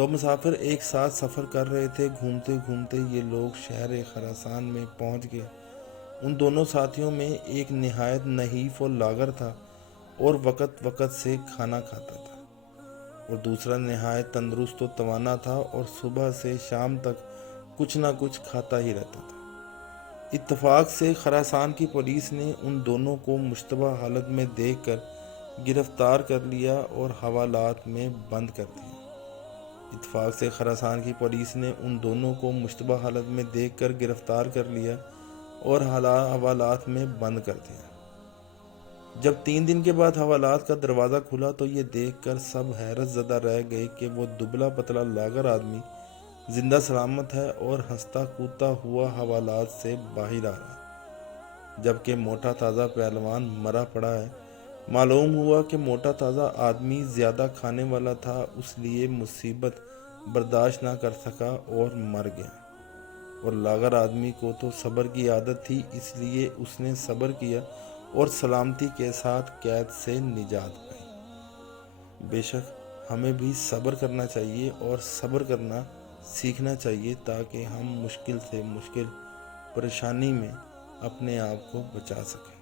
دو مسافر ایک ساتھ سفر کر رہے تھے۔ گھومتے گھومتے یہ لوگ شہر خراسان میں پہنچ گئے۔ ان دونوں ساتھیوں میں ایک نہایت نحیف اور لاغر تھا اور وقت وقت سے کھانا کھاتا تھا، اور دوسرا نہایت تندرست و توانا تھا اور صبح سے شام تک کچھ نہ کچھ کھاتا ہی رہتا تھا۔ اتفاق سے خراسان کی پولیس نے ان دونوں کو مشتبہ حالت میں دیکھ کر گرفتار کر لیا اور حوالات میں بند کر دیا۔ اتفاق سے خراسان کی پولیس نے ان دونوں کو مشتبہ حالت میں دیکھ کر گرفتار کر لیا اور حوالات میں بند کر دیا۔ جب 3 دن کے بعد حوالات کا دروازہ کھلا تو یہ دیکھ کر سب حیرت زدہ رہ گئے کہ وہ دبلا پتلا لاغر آدمی زندہ سلامت ہے اور ہنستا کودتا ہوا حوالات سے باہر آ رہا ہے، جبکہ موٹا تازہ پہلوان مرا پڑا ہے۔ معلوم ہوا کہ موٹا تازہ آدمی زیادہ کھانے والا تھا، اس لیے مصیبت برداشت نہ کر سکا اور مر گیا، اور لاغر آدمی کو تو صبر کی عادت تھی، اس لیے اس نے صبر کیا اور سلامتی کے ساتھ قید سے نجات پائی۔ بے شک ہمیں بھی صبر کرنا چاہیے اور صبر کرنا سیکھنا چاہیے تاکہ ہم مشکل سے مشکل پریشانی میں اپنے آپ کو بچا سکیں۔